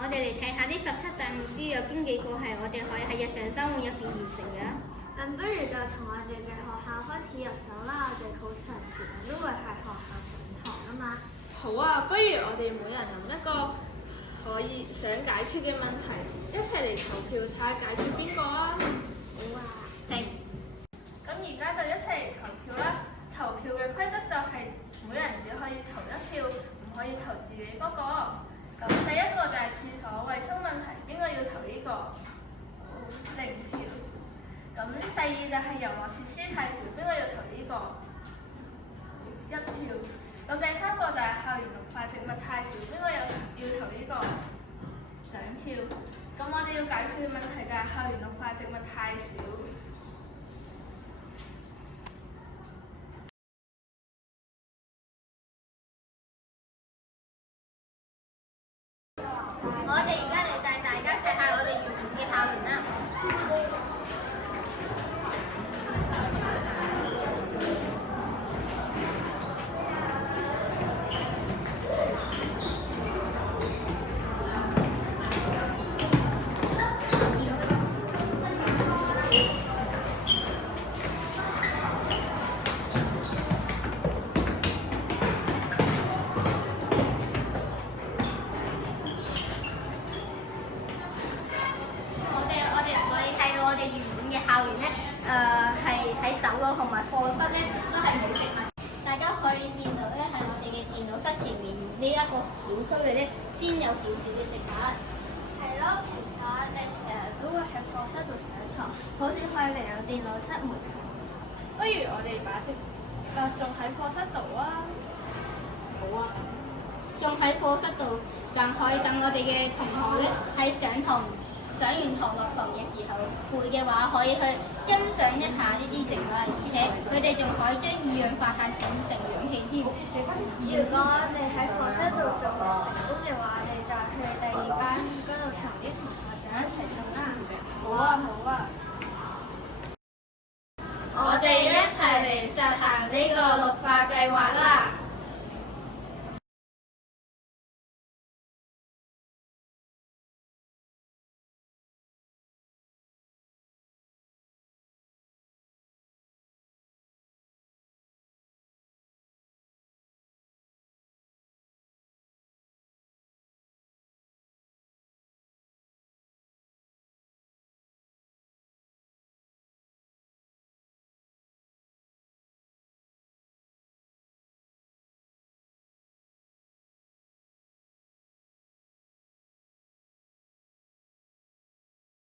我哋嚟睇下呢17大目標有邊幾個係我哋可以喺日常生活入邊完成嘅。不如就從我哋嘅學校開始入手啦，我哋好長時間都會喺學校上堂啊嘛。好啊，不如我哋每人諗一個可以想解決嘅問題，一齊嚟投票睇下解決邊個啊！好啊，定。咁而家就一齊嚟投票啦！投票嘅規則就係每人只可以投1票，唔可以投自己嗰個。咁第一個就係廁所衞生問題，邊個要投呢個？0票。咁第二就係遊樂設施太少，邊個要投呢個？1票。咁第三個就係校園綠化植物太少，邊個要投呢個？2票。咁我哋要解決嘅問題就係校園綠化植物太少。我哋而家嚟帶大家睇下我哋圓滿嘅校園啦。我哋原本嘅校園咧，係喺走廊同埋課室咧都係冇植物。大家可以見到咧，喺我哋嘅電腦室前面呢一個小區域咧，先有少少嘅植物。係咯，其實我哋成日都會喺課室度上堂，好少可以嚟到電腦室門口。不如我哋把植物種喺課室度啊！好啊，種喺課室度，更可以等我哋嘅同學咧喺上完堂落堂嘅時候，攰嘅話可以去欣賞一下呢啲植物，而且佢哋仲可以將二氧化碳轉成氧氣添。如果我哋喺課室度種成功嘅話，我哋就去第2班嗰度同啲同學仔一齊種啦。好啊，好啊！